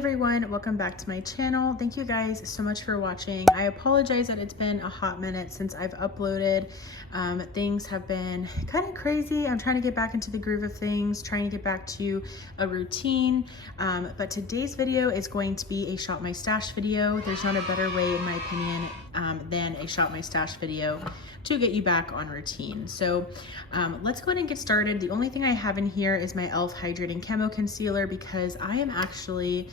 everyone, welcome back to my channel. Thank you guys so much for watching. I apologize that it's been a hot minute since I've uploaded. Things have been kind of crazy. I'm trying to get back into the groove of things, trying to get back to a routine. But today's video is going to be a shop my stash video. There's not a better way, in my opinion, than a shop my stash video to get you back on routine. So let's go ahead and get started. The only thing I have in here is my e.l.f. Hydrating Camo Concealer because I am actually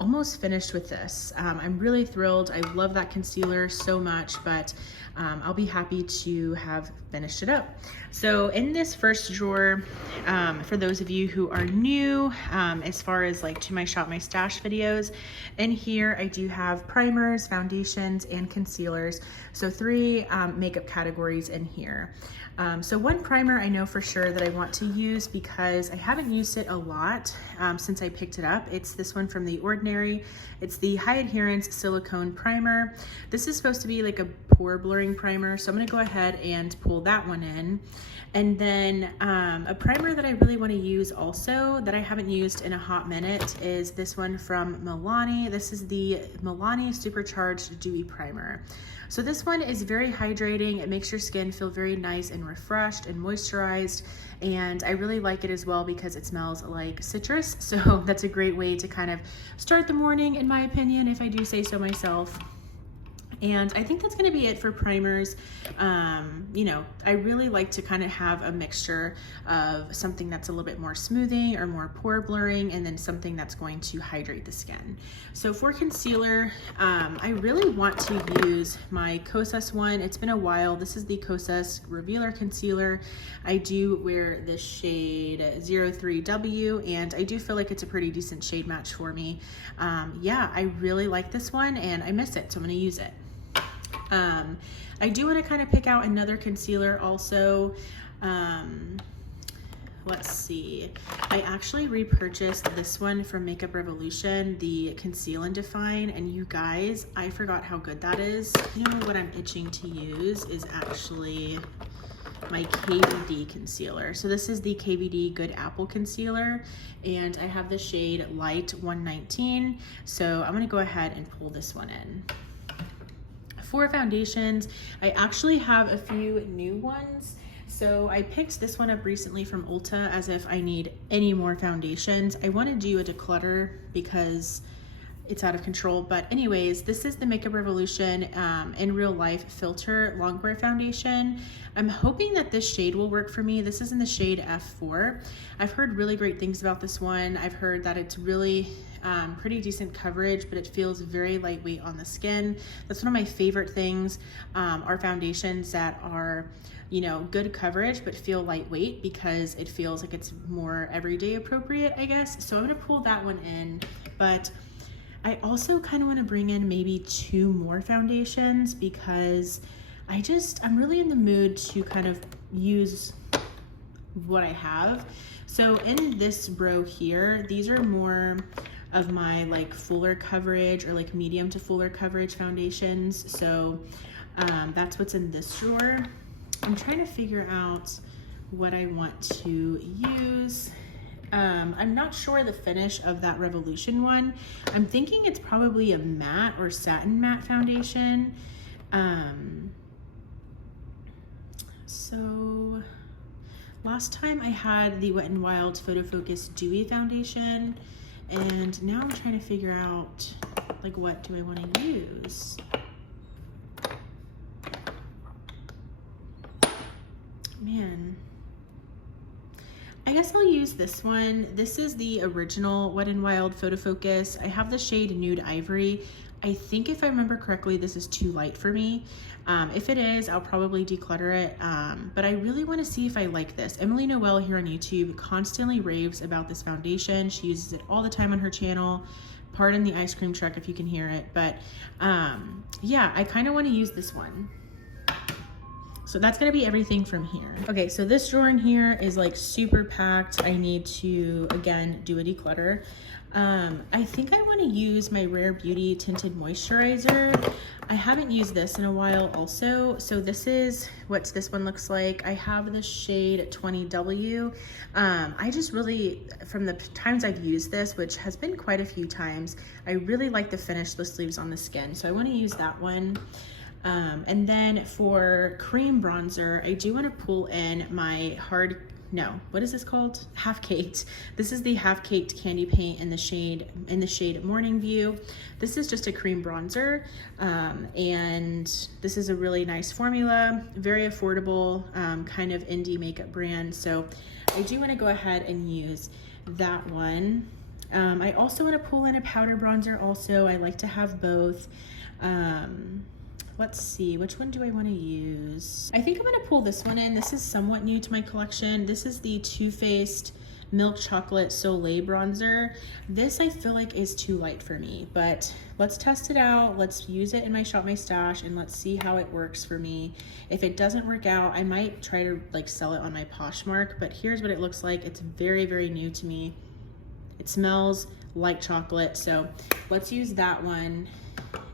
almost finished with this. I'm really thrilled. I love that concealer so much, but I'll be happy to have finished it up. So in this first drawer, for those of you who are new, as far as like to my shop my stash videos, in here I do have primers, foundations, and concealers. So three makeup categories in here. So one primer I know for sure that I want to use because I haven't used it a lot since I picked it up. It's this one from The Ordinary. It's the High Adherence Silicone Primer. This is supposed to be like a pore blurring primer, so I'm gonna go ahead and pull that one in. And then a primer that I really want to use also that I haven't used in a hot minute is this one from Milani. This is the Milani Supercharged Dewy Primer. So this one is very hydrating. It makes your skin feel very nice and refreshed and moisturized. And I really like it as well because it smells like citrus. So that's a great way to kind of start the morning, in my opinion, if I do say so myself. And I think that's gonna be it for primers. You know, I really like to kind of have a mixture of something that's a little bit more smoothing or more pore blurring, and then something that's going to hydrate the skin. So for concealer, I really want to use my Kosas one. It's been a while. This is the Kosas Revealer Concealer. I do wear this shade 03W, and I do feel like it's a pretty decent shade match for me. Yeah, I really like this one, and I miss it, so I'm gonna use it. I do want to kind of pick out another concealer also. Let's see. I actually repurchased this one from Makeup Revolution, the Conceal and Define, and you guys, I forgot how good that is. You know what I'm itching to use is actually my KVD concealer. So this is the KVD Good Apple Concealer, and I have the shade Light 119. So I'm gonna go ahead and pull this one in. For foundations, I actually have a few new ones. So I picked this one up recently from Ulta as if I need any more foundations. I want to do a declutter because it's out of control. But anyways, this is the Makeup Revolution in Real Life Filter Longwear Foundation. I'm hoping that this shade will work for me. This is in the shade F4. I've heard really great things about this one. I've heard that it's really pretty decent coverage, but it feels very lightweight on the skin. That's one of my favorite things, are foundations that are, you know, good coverage, but feel lightweight because it feels like it's more everyday appropriate, I guess. So I'm gonna pull that one in, but I also kind of want to bring in maybe two more foundations because I'm really in the mood to kind of use what I have. So in this row here, these are more of my like fuller coverage or like medium to fuller coverage foundations. So that's what's in this drawer. I'm trying to figure out what I want to use. I'm not sure the finish of that Revolution one. I'm thinking it's probably a matte or satin matte foundation. So last time I had the Wet n Wild Photo Focus Dewy Foundation, and now I'm trying to figure out like what do I want to use. Man, I guess I'll use this one. This is the original Wet n Wild Photo Focus. I have the shade Nude Ivory. I think if I remember correctly, this is too light for me. If it is, I'll probably declutter it. But I really want to see if I like this. Emily Noel here on YouTube constantly raves about this foundation. She uses it all the time on her channel. Pardon the ice cream truck if you can hear it. But yeah, I kind of want to use this one. So that's gonna be everything from here. Okay, so this drawer in here is like super packed. I need to, again, do a declutter. I think I wanna use my Rare Beauty Tinted Moisturizer. I haven't used this in a while also. So this is what this one looks like. I have the shade 20W. I just really, from the times I've used this, which has been quite a few times, I really like the finish the sleeves on the skin. So I wanna use that one. And then for cream bronzer, I do want to pull in my what is this called? Half Caked. This is the Half Caked Candy Paint in the shade Morning View. This is just a cream bronzer, and this is a really nice formula, very affordable, kind of indie makeup brand. So I do want to go ahead and use that one. I also want to pull in a powder bronzer also. I like to have both. Let's see, which one do I want to use? I think I'm going to pull this one in. This is somewhat new to my collection. This is the Too Faced Milk Chocolate Soleil Bronzer. This I feel like is too light for me, but let's test it out. Let's use it in my Shop My Stash and let's see how it works for me. If it doesn't work out, I might try to like sell it on my Poshmark, but here's what it looks like. It's very, very new to me. It smells like chocolate, so let's use that one.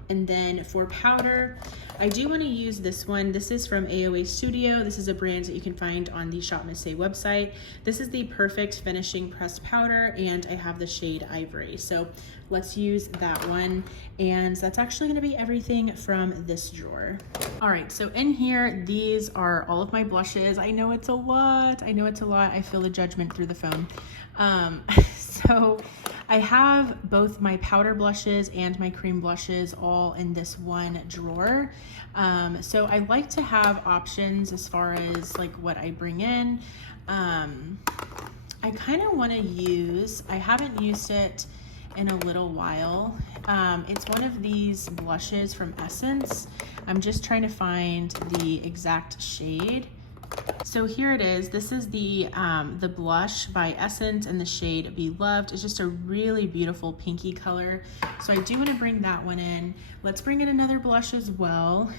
And then for powder, I do want to use this one. This is from AOA Studio. This is a brand that you can find on the Shop Miss A website. This is the Perfect Finishing Pressed Powder, and I have the shade Ivory. So let's use that one. And that's actually going to be everything from this drawer. All right, so in here, these are all of my blushes. I know it's a lot. I know it's a lot. I feel the judgment through the phone. So I have both my powder blushes and my cream blushes all in this one drawer. So I like to have options as far as like what I bring in. I kind of want to use, I haven't used it in a little while. It's one of these blushes from Essence. I'm just trying to find the exact shade. So here it is. This is the blush by Essence in the shade Beloved. It's just a really beautiful pinky color. So I do want to bring that one in. Let's bring in another blush as well.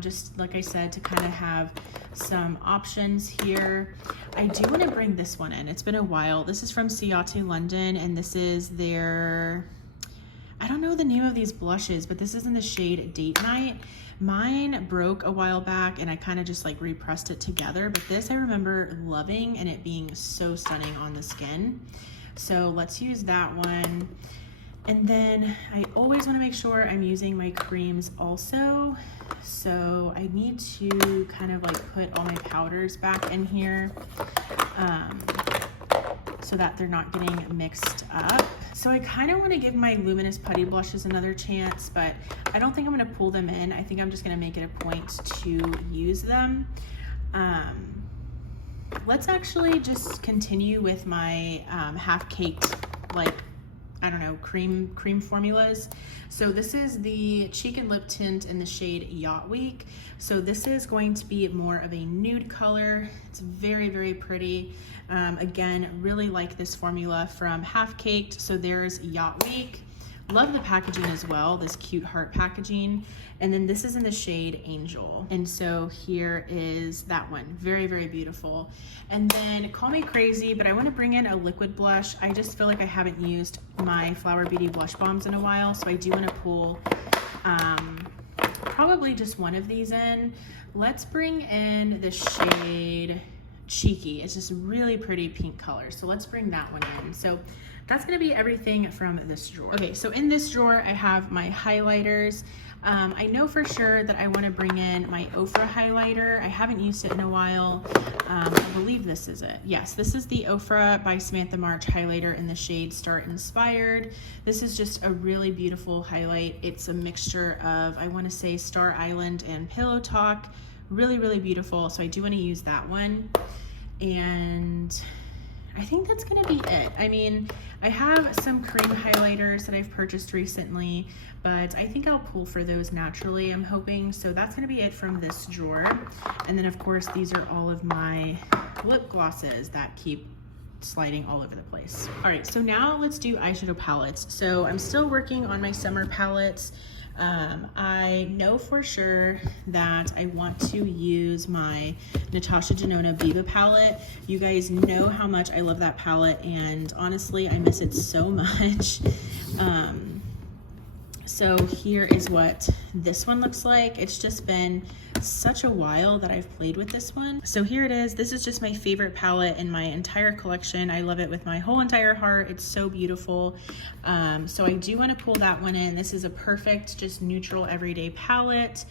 Just like I said, to kind of have some options here. I do want to bring this one in. It's been a while. This is from Ciate London, and this is their, I don't know the name of these blushes, but this is in the shade Date Night. Mine broke a while back and I kind of just like repressed it together, but this I remember loving and it being so stunning on the skin. So let's use that one. And then I always want to make sure I'm using my creams also. So I need to kind of like put all my powders back in here. So that they're not getting mixed up. So I kind of want to give my Luminous Putty blushes another chance, but I don't think I'm going to pull them in. I think I'm just going to make it a point to use them. Let's actually just continue with my half-caked, like, I don't know, cream formulas. So this is the Cheek and Lip Tint in the shade Yacht Week. So this is going to be more of a nude color. It's very, very pretty. Again, really like this formula from Half Caked. So there's Yacht Week. Love the packaging as well, this cute heart packaging. And then this is in the shade Angel. And so here is that one. Very, very beautiful. And then Call Me Crazy, but I want to bring in a liquid blush. I just feel like I haven't used my Flower Beauty blush bombs in a while, so I do want to pull probably just one of these in. Let's bring in the shade Cheeky. It's just a really pretty pink color. So let's bring that one in. So that's gonna be everything from this drawer. Okay, so in this drawer, I have my highlighters. I know for sure that I wanna bring in my Ofra highlighter. I haven't used it in a while. I believe this is it. Yes, this is the Ofra by Samantha March highlighter in the shade Start Inspired. This is just a really beautiful highlight. It's a mixture of, I wanna say Star Island and Pillow Talk. Really, really beautiful. So I do wanna use that one. And I think that's gonna be it. I mean, I have some cream highlighters that I've purchased recently, but I think I'll pull for those naturally, I'm hoping. So that's gonna be it from this drawer. And then of course, these are all of my lip glosses that keep sliding all over the place. All right, so now let's do eyeshadow palettes. So I'm still working on my summer palettes. I know for sure that I want to use my Natasha Denona Viva palette. You guys know how much I love that palette, and honestly, I miss it so much. So here is what this one looks like. It's just been such a while that I've played with this one. So here it is. This is just my favorite palette in my entire collection. I love it with my whole entire heart. It's so beautiful. So I do want to pull that one in. This is a perfect, just neutral everyday palette.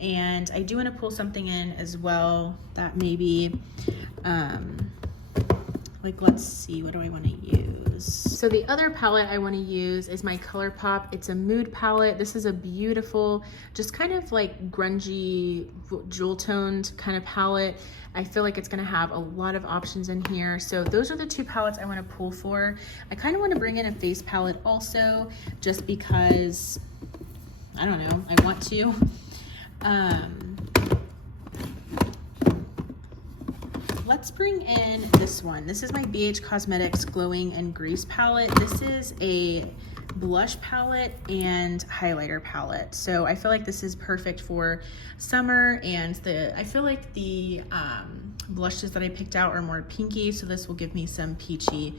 And I do want to pull something in as well that maybe, like, let's see, what do I want to use? So the other palette I want to use is my ColourPop. It's a mood palette. This is a beautiful, just kind of like grungy, jewel toned kind of palette. I feel like it's going to have a lot of options in here. So those are the two palettes I want to pull for. I kind of want to bring in a face palette also, just because, I don't know, I want to. Let's bring in this one. This is my BH Cosmetics Glowing and Grease palette. This is a blush palette and highlighter palette. So I feel like this is perfect for summer, and I feel like the blushes that I picked out are more pinky, so this will give me some peachy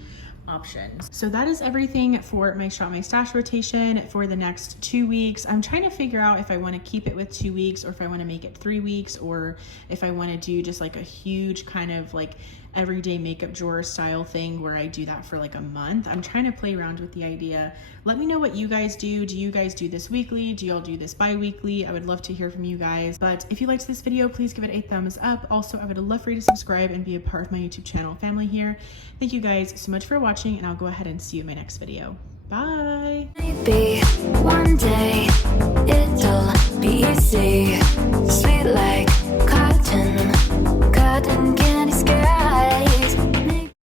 options. So that is everything for my Shop My Stash rotation for the next 2 weeks. I'm trying to figure out if I want to keep it with 2 weeks or if I want to make it 3 weeks, or if I want to do just like a huge kind of like everyday makeup drawer style thing where I do that for like a month. I'm trying to play around with the idea. Let me know what you guys do. Do you guys do this weekly? Do y'all do this bi-weekly? I would love to hear from you guys. But if you liked this video, please give it a thumbs up. Also, I would love for you to subscribe and be a part of my YouTube channel family here. Thank you guys so much for watching, and I'll go ahead and see you in my next video. Bye. Maybe one day it'll be easy, sweet like cotton candy.